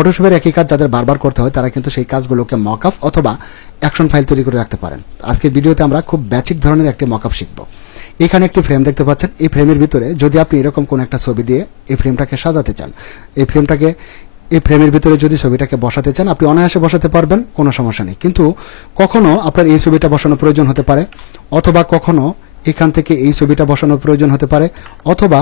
ফটোশপের একই কাজ যাদের বারবার করতে হয় তারা কিন্তু সেই কাজগুলোকে মকআপ অথবা অ্যাকশন ফাইল তৈরি করে রাখতে পারেন। আজকের ভিডিওতে আমরা খুব বেসিক ধরনের একটি মকআপ শিখব। এখানে একটি ফ্রেম দেখতে পাচ্ছেন। এই ফ্রেমের ভিতরে যদি আপনি এরকম কোন একটা ছবি দিয়ে এই ফ্রেমটাকে সাজাতে চান, এই ফ্রেমের ভিতরে যদি ছবিটাকে বসাতে চান আপনি অনায়াসে বসাতে পারবেন, কোনো সমস্যা নেই। কিন্তু কখনো আপনার এই ছবিটা বসানোর প্রয়োজন হতে পারে, অথবা কখনো এখান থেকে এই ছবিটা বসানোর প্রয়োজন হতে পারে, অথবা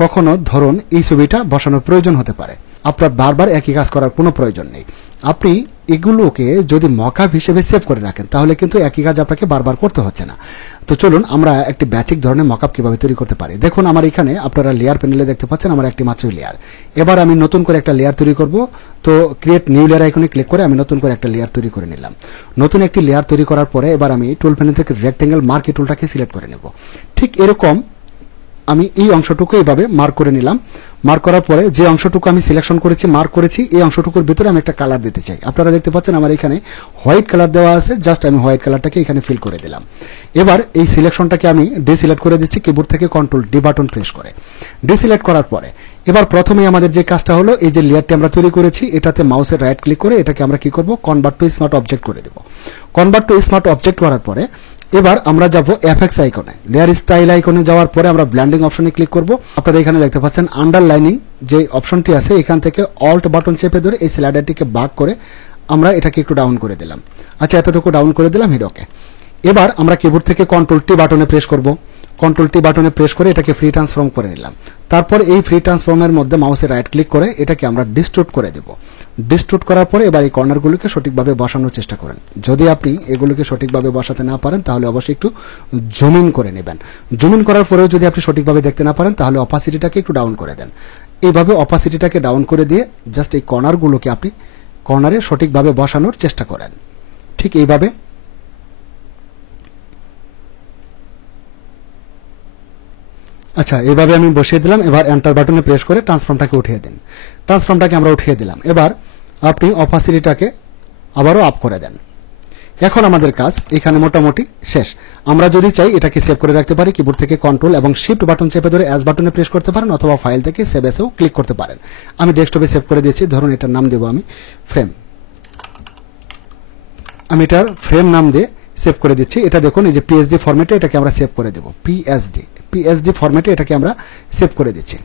কখনো ধরুন এই ছবিটা বসানোর প্রয়োজন হতে পারে। আপনার বারবার একই কাজ করার কোনো প্রয়োজন নেই। আপনি এগুলোকে যদি মকআপ হিসেবে সেভ করে রাখেন তাহলে কিন্তু একই কাজ আপনাকে বারবার করতে হচ্ছে না। তো চলুন আমরা একটি বেসিক ধরনের মকআপ কিভাবে তৈরি করতে পারি। দেখুন আমার এখানে আপনারা লেয়ার প্যানেলে দেখতে পাচ্ছেন আমার একটি মাত্র লেয়ার। এবার আমি নতুন করে একটা লেয়ার তৈরি করব। তো ক্রিয়েট নিউ লেয়ার আইকনে ক্লিক করে আমি নতুন করে একটা লেয়ার তৈরি করে নিলাম। নতুন একটি লেয়ার তৈরি করার পরে এবার আমি টুল প্যানেল থেকে রেক্টেঙ্গেল মার্কি টুলটাকে সিলেক্ট করে নেব। ঠিক এরকম আমি এই অংশটুকু এইভাবে মার্ক করে নিলাম। মার্ক করার পরে যে অংশটুকু আমি সিলেকশন করেছি, মার্ক করেছি, এই অংশটুকুর ভিতরে আমি একটা কালার দিতে চাই। আপনারা দেখতে পাচ্ছেন আমার এখানে হোয়াইট কালার দেওয়া আছে, জাস্ট আমি হোয়াইট কালারটাকে এখানে ফিল করে দিলাম। এবার এই সিলেকশনটাকে আমি ডিসিলেক্ট করে দিচ্ছি কিবোর্ড থেকে কন্ট্রোল ডি বাটন প্রেস করে। ডিসিলেক্ট করার পরে এবার প্রথমেই আমাদের যে কাজটা হলো, এই যে লেয়ারটি আমরা তৈরি করেছি এটাতে মাউসের রাইট ক্লিক করে এটাকে আমরা কি করব, কনভার্ট টু স্মার্ট অবজেক্ট করে দেব। কনভার্ট টু স্মার্ট অবজেক্ট করার পরে এবার আমরা যাব এফএক্স আইকনে, লেয়ার স্টাইল আইকনে যাওয়ার পরে আমরা ব্লেন্ডিং অপশনে ক্লিক করব। আপনারা এখানে দেখতে পাচ্ছেন আন্ডারলাইনিং যে অপশনটি আছে, এখান থেকে অল্ট বাটন চেপে ধরে এই স্লাইডারটিকে বাক করে আমরা এটাকে একটু ডাউন করে দিলাম। আচ্ছা, এতটুকু ডাউন করে দিলাম, হিট ওকে। এবার আমরা কিবোর্ড থেকে কন্ট্রোল টি বাটনে প্রেস করব। কন্ট্রোল টি বাটনে প্রেস করে এটাকে ফ্রি ট্রান্সফর্ম করে নিলাম। তারপর এই ফ্রি ট্রান্সফর্মের মধ্যে মাউসে রাইট ক্লিক করে এটাকে আমরা ডিস্টোর্ট করে দেব। ডিস্টোর্ট করার পরে এবার এই কর্নারগুলোকে সঠিকভাবে বসানোর চেষ্টা করেন। যদি আপনি এগুলোকে সঠিকভাবে বসাতে না পারেন তাহলে অবশ্যই একটু জুম ইন করে নেবেন। জুম ইন করার পরেও যদি আপনি সঠিকভাবে দেখতে না পারেন তাহলে অপাসিটিটাকে একটু ডাউন করে দেন। এইভাবে অপাসিটিটাকে ডাউন করে দিয়ে জাস্ট এই কর্নারগুলোকে আপনি কর্নারে সঠিকভাবে বসানোর চেষ্টা করেন। ঠিক এইভাবে আচ্ছা, এইভাবে আমি বসিয়ে দিলাম। এবার এন্টার বাটনে প্রেস করে ট্রান্সফর্মটাকে উঠিয়ে দিন। ট্রান্সফর্মটাকে আমরা উঠিয়ে দিলাম। এবার আপনি অপাসিটিটাকে আবারও আপ করে দেন। এখন আমাদের কাজ এখানে মোটামুটি শেষ। আমরা যদি চাই এটাকে সেভ করে রাখতে পারি, কিবোর্ড থেকে কন্ট্রোল এবং শিফট বাটন চেপে ধরে অ্যাজ বাটনে প্রেস করতে পারেন, অথবা ফাইল থেকে সেভ এসেও ক্লিক করতে পারেন। আমি ডেস্কটপে সেভ করে দিয়েছি। ধরুন এটার নাম দেব আমি ফ্রেম। আমি এটার ফ্রেম নাম দিয়ে সেভ করে দিচ্ছি। এটা দেখুন এই যে পিএসডি ফরম্যাটে এটাকে আমরা সেভ করে দেব। পিএসডি ফরম্যাটে এটাকে আমরা সেভ করে দিচ্ছি।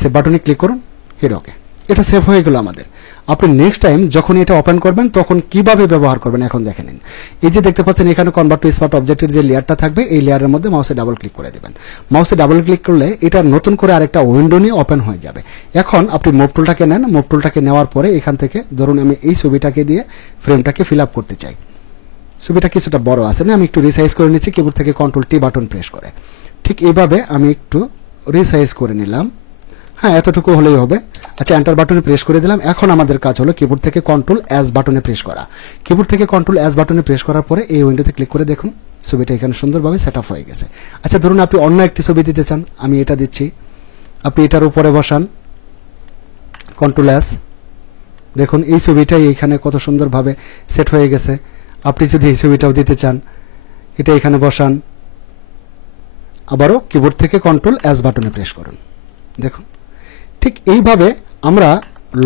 সেভ বাটনে ক্লিক করুন, হিট ওকে। এটা সেভ হয়ে গেল আমাদের। আপনি নেক্সট টাইম যখন এটা ওপেন করবেন তখন কিভাবে ব্যবহার করবেন এখন দেখে নিন। এই যে দেখতে পাচ্ছেন এখানে কনভার্ট টু স্মার্ট অবজেক্টের যে লেয়ারটা থাকবে এই লেয়ারের মধ্যে মাউসে ডাবল ক্লিক করে দেবেন। মাউসে ডাবল ক্লিক করলে এটা নতুন করে আরেকটা উইন্ডো নিয়ে ওপেন হয়ে যাবে। এখন আপনি মুভ টুলটাকে নেন। মুভ টুলটাকে নেওয়ার পরে এখান থেকে ধরুন আমি এই ছবিটাকে দিয়ে ফ্রেমটাকে ফিল আপ করতে চাই। ছবিটা কিছুটা বড় আছে না, আমি একটু রিসাইজ করে নিচ্ছি কিবোর্ড থেকে কন্ট্রোল টি বাটন প্রেস করে। ঠিক এইভাবে আমি একটু রিসাইজ করে নিলাম। হ্যাঁ, এতটুকু হলেই হবে। আচ্ছা, এন্টার বাটনে প্রেস করে দিলাম। এখন আমাদের কাজ হলো কিবোর্ড থেকে কন্ট্রোল এস বাটনে প্রেস করা। কিবোর্ড থেকে কন্ট্রোল এস বাটনে প্রেস করার পরে এই উইন্ডোতে ক্লিক করে দেখুন ছবিটা এখানে সুন্দরভাবে সেট আপ হয়ে গেছে। আচ্ছা, ধরুন আপনি অন্য একটি ছবি দিতে চান, আমি এটা দিচ্ছি। আপনি এটার উপরে বসান, কন্ট্রোল এস। দেখুন এই ছবিটাই এখানে কত সুন্দরভাবে সেট হয়ে গেছে। আপনি যদি এই ছবিটাও দিতে চান এটা এখানে বসান, আবারও কিবোর্ড থেকে কন্ট্রোল এস বাটনে প্রেস করুন। দেখুন ঠিক এইভাবে আমরা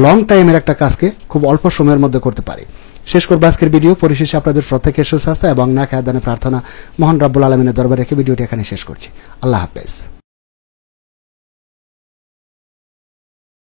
লং টাইমের একটা কাজকে খুব অল্প সময়ের মধ্যে করতে পারি। শেষ করব আজকের ভিডিও। পরিশেষে আপনাদের প্রত্যেকের সুস্বাস্থ্য এবং না খায়াদানে প্রার্থনা। মহান রব্বুল আলমিনের দরবারে রেখে ভিডিওটি এখানে শেষ করছি। আল্লাহ হাফেজ।